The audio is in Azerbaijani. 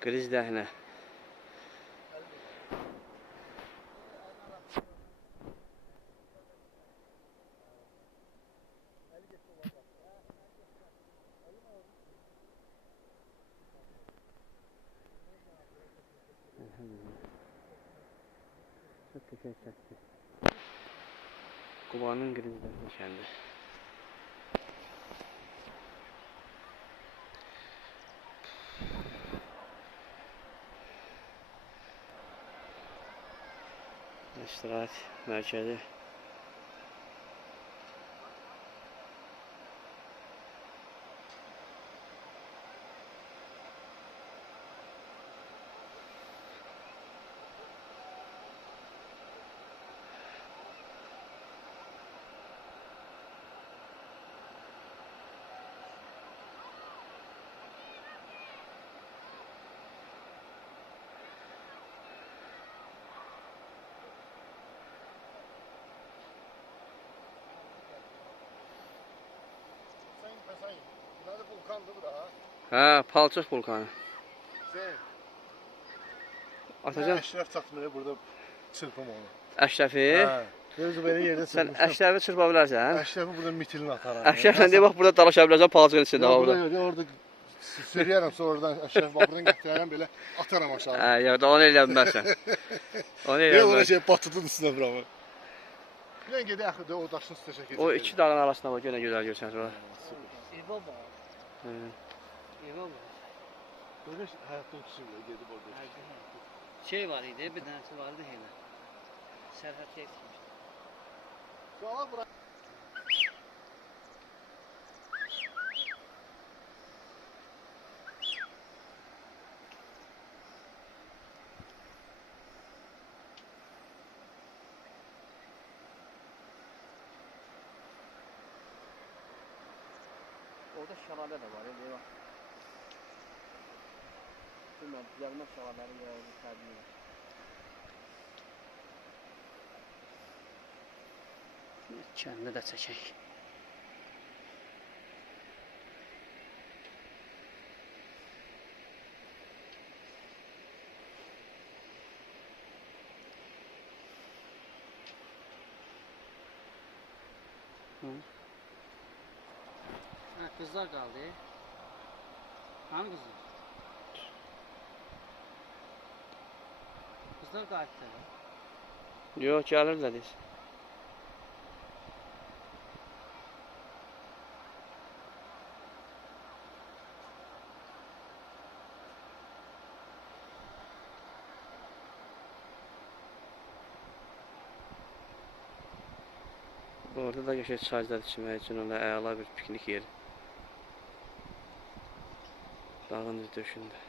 Kriz dəhnə. Çok köşe çəkdi. Qubanın kriz dəhnə kəndi. İstirahat mərkəzi. Nerede vulkandı bu da ha? Ha, Palçıq vulkanı. Sen. Atacan. Əşrəf çatmıyor burada çırpım onu. Əşrəfi. Ha. Gözü böyle yerde Sən çırpmışım. Əşrəfi çırpa bilərsən? Əşrəfi burada mitilini atarım. Əşrəflə deyə bax burada dalaşa bilərsən palçığın içində. Orada sürüyərəm sonradan Əşrəf buradan gətirərəm belə atarım aşağı. Hə, ya da onu elə bilməzsən. Onu elə Yox, ona bilməzsən. şey batıdın üstünə bırakır. Yenə gedək axıda o daşın üstə çəkəcək. O iki dağın arasında var, yenə gözəl görsən sonra. İbaba. Hı. İbaba. Böyle həyatda uçuşuyor, gedib orada. Şey var idi, bir tanesi vardı hele. Serhat yetişmişti. Sonra bırak. Orada şəlalə də var, elə bax. Bilməm, gəlmə şəlaləri yayılır, təbii var. Kəndi də çəkək. Ha, kızlar kaldı. Hangi kızlar? Kızlar kalktı. Yox, gəlirlər deyir. Orada da geçək çaylar içmək üçün ona əla bir piknik yeri. Dağın döşündə.